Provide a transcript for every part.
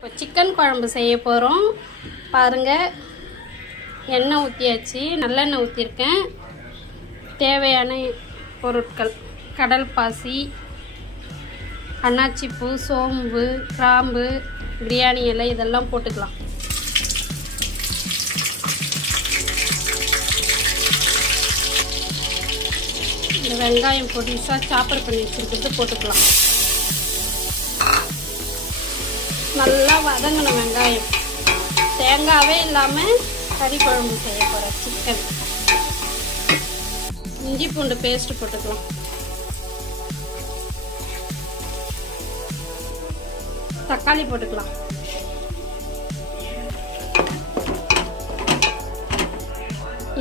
இப்போ சிக்கன் குழம்பு செய்ய போகிறோம் பாருங்கள் எண்ணெய் ஊற்றியாச்சு நல்லெண்ணெய் ஊற்றிருக்கேன் தேவையான பொருட்கள் கடல் பாசி அன்னாச்சிப்பூ சோம்பு கிராம்பு பிரியாணி இலை இதெல்லாம் போட்டுக்கலாம். இந்த வெங்காயம் பொடிசாக சாப்பர் பண்ணி வச்சுருக்கிறது போட்டுக்கலாம். நல்லா வதங்கணும் வெங்காயம். தேங்காவே இல்லாமல் கறி குழம்பு செய்ய போகிறேன் சிக்கன் இஞ்சி பூண்டு பேஸ்ட் போட்டுக்கலாம். தக்காளி போட்டுக்கலாம்.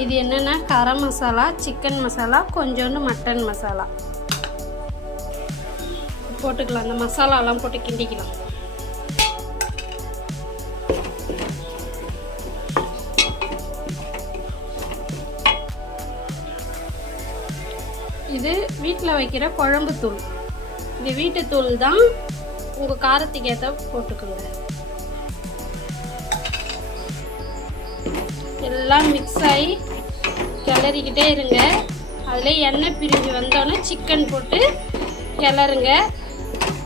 இது என்னென்னா கரம் மசாலா சிக்கன் மசாலா கொஞ்சோண்டு மட்டன் மசாலா. போட்டுக்கலாம். அந்த மசாலாலாம் போட்டு கிண்டிக்கலாம். இது வீட்டில் வைக்கிற குழம்பு தூள். இது வீட்டு தூள் தான் உங்கள் காரத்துக்கு ஏற்ற போட்டுக்கோங்க. எல்லாம் மிக்ஸ் ஆகி கிளறிக்கிட்டே இருங்க. அதில் எண்ணெய் பிரிஞ்சு வந்தோடனே சிக்கன் போட்டு கிளறுங்க.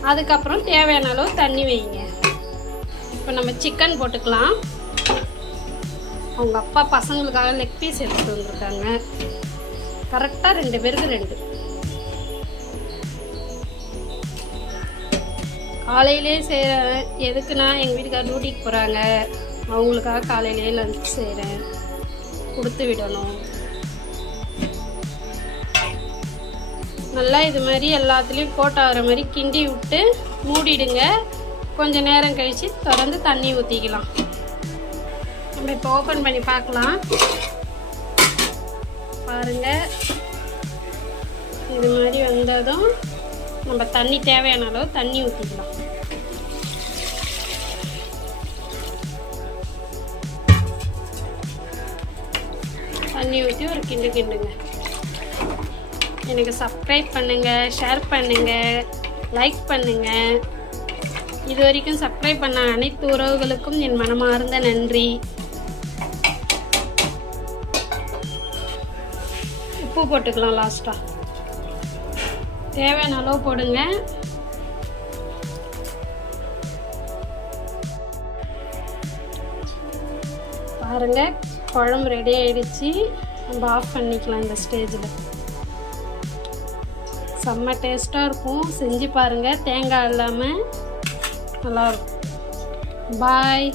அதுக்கப்புறம் தேவையான அளவு தண்ணி வைங்க. இப்போ நம்ம சிக்கன் போட்டுக்கலாம். அவங்க அப்பா பசங்களுக்காக லெக் பீஸ் எடுத்துகிட்டு வந்திருக்காங்க. கரெக்டாக ரெண்டு பேருக்கு ரெண்டு. காலையிலே செய்கிறேன் எதுக்குன்னா எங்கள் வீட்டுக்கார டியூட்டிக்கு போகிறாங்க அவங்களுக்காக காலையிலே லஞ்ச் செய்கிறேன் கொடுத்து விடணும். நல்லா இது மாதிரி எல்லாத்துலேயும் போட்டாகிற மாதிரி கிண்டி விட்டு மூடிடுங்க. கொஞ்சம் நேரம் கழித்து திறந்து தண்ணி ஊற்றிக்கலாம் நம்ம இப்போ ஓப்பன் பண்ணி பார்க்கலாம். பாருங்க. இது மாதிரி வந்ததும் நம்ம தண்ணி தேவையான அளவு தண்ணி ஊற்றிக்கலாம் தண்ணி ஊற்றி ஒரு கிண்டு கிண்டுங்க. எனக்கு சப்ஸ்கிரைப் பண்ணுங்கள் ஷேர் பண்ணுங்கள் லைக் பண்ணுங்கள் இது வரைக்கும் சப்ஸ்கிரைப் பண்ண அனைத்து உறவுகளுக்கும் என் மனமார்ந்த நன்றி. உப்பு போட்டுக்கலாம் லாஸ்ட்டாக தேவையான அளவு போடுங்க. பாருங்க குழம்பு ரெடி ஆயிடுச்சு. நம்ம ஆஃப் பண்ணிக்கலாம் இந்த ஸ்டேஜில் செம்ம டேஸ்ட்டாக இருக்கும். செஞ்சு பாருங்கள் தேங்காய் இல்லாமல் நல்லாயிருக்கும். பாய்